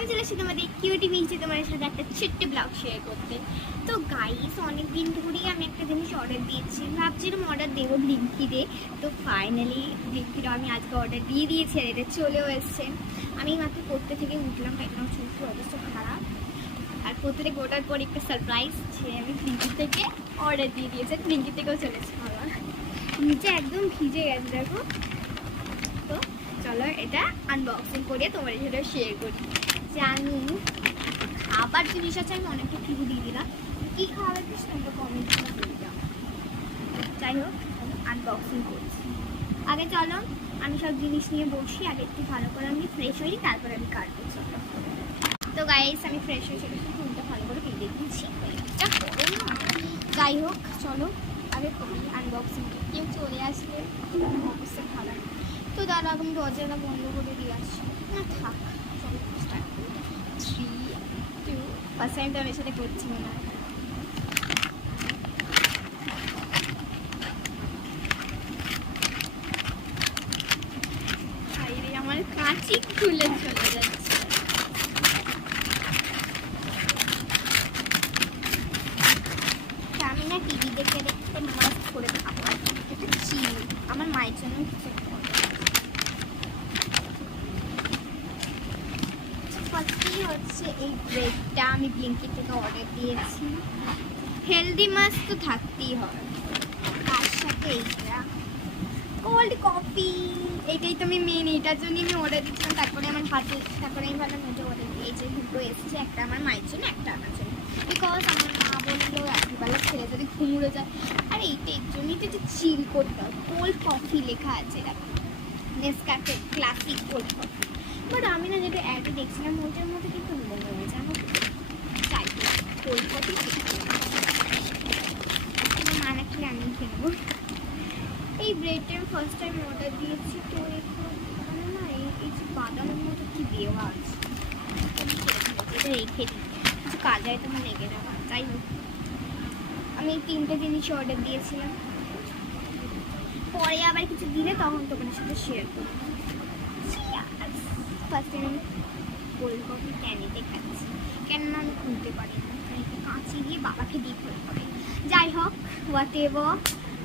আমি চলে এসেছি তোমাদের কিউটি মিষ্টি তোমাদের সাথে একটা ছোট্ট ব্লগ শেয়ার করতে। তো গাইস, অনেক দিন ধরেই আমি একটা জিনিস অর্ডার দিয়েছি, ভাবছিলাম অর্ডার দেবো ব্লিঙ্কিতে। তো ফাইনালি ব্লিঙ্কিটা আমি আজকে অর্ডার দিয়ে দিয়েছি আর এটা চলেও এসছে। আমি মাত্র পড়তে থেকে উঠলাম, একদম ছোট্ট অবস্থা খারাপ। আর পড়তে থেকে ওঠার পর একটা সারপ্রাইজ যে আমি ব্লিঙ্কি থেকে অর্ডার দিয়ে দিয়েছি, ব্লিঙ্কি থেকেও চলেছে। আমার নিচে একদম ভিজে গেছে দেখো। তো চলো এটা আনবক্সিং করে তোমার সাথে শেয়ার করি যে আমি খাবার জিনিস আছে, আমি অনেকটা কিছু দিয়ে দিলাম। কী খাবার কিছু তোমরা কমেন্ট করে বলে দাও। যাই হোক, আনবক্সিং করছি। আগে চলো আমি সব জিনিস নিয়ে বসি, আগে একটু ভালো করে আমি ফ্রেশ হই, তারপরে আমি কাটবো। চলো তো গাইস, আমি ফ্রেশ হয়ে চলে এসে ফোনটা ভালো করে কেটে দিচ্ছি। যাই হোক চলো আগে করি আনবক্সিং। কেউ চলে আসলে অবস্থা খারাপ। তো দাঁড়া, আমি দরজাটা বন্ধ করে দিয়ে আসছি। না থাক, চলো স্টার্ট করি। 3, 2, ফার্স্ট টাইম তো আমি এর সাথে করছি না। আমার কাঁচি খুলে চলে যাচ্ছে। আমি না টিভি দেখে দেখতে মাস্ট করে খাবো। এটা চিল, আমার মায়ের জন্য কিছু ফার্স্টই হচ্ছে এই ব্রেডটা আমি ব্লিঙ্কি থেকে অর্ডার দিয়েছি। হেলদি মাছ তো থাকতেই হয়, তার সাথে এইটা কোল্ড কফি। এটাই তো আমি মেন, এটার জন্যই আমি অর্ডার দিচ্ছিলাম। তারপরে আমার হাতে, তারপরে আমি ভাবলাম এটা অর্ডার দিয়েছি। দুটো এসেছে, একটা আমার মায়ের জন্য, একটা আমার জন্য। বিকজ আমার মা বললো একবেলা ছেড়ে যদি ঘুমুড়ে যায়। আর এইটা এর জন্যই তো যে চিল করতে হয়। কোল্ড কফি লেখা আছে দেখো, Nescafe classic cold coffee. But আমি না যেটা অ্যাডে দেখছিলাম ওইটার মধ্যে কিন্তু মনে হয়েছে আমার চাই কোল্ড কফি। মা না খেলে আমি খেয়ে নেবো। এই ব্রেডটা আমি ফার্স্ট টাইম অর্ডার দিয়েছি। তো এখানে না এই যে বাদামের মতো কি দেওয়া আছে, এটা রেখে দিই, কিছু কাজায় তোমার লেগে যাওয়া। যাই হোক, আমি 3টে জিনিস অর্ডার দিয়েছিলাম। পরে আবার কিছু দিলে তখন তোমাদের সাথে শেয়ার করবো। ফার্স্ট টাইম আমি কোল্ড কফি ক্যানেতে খাচ্ছি, কেননা আমি খুলতে পারি না, কাঁচি দিয়ে বাবাকে দিয়ে খুলতে হবে। যাই হোক, হোয়াট এভার,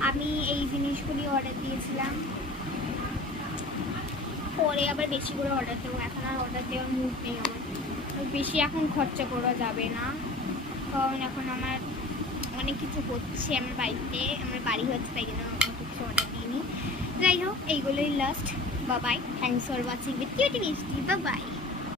আমি এই জিনিসগুলি অর্ডার দিয়েছিলাম। পরে আবার বেশি করে অর্ডার দেবো, এখন আর অর্ডার দেওয়ার মুড নেই আমার। বেশি এখন খরচা করা যাবে না, কারণ এখন আমার অনেক কিছু হচ্ছে আমার বাড়িতে, আমার বাড়ি হচ্ছে, তাই জন্য আমার কিছু অর্ডার দিইনি। যাই হোক, এইগুলোই লাস্ট। বাবাই, thanks for watching with cutie মিষ্টি। বাবাই।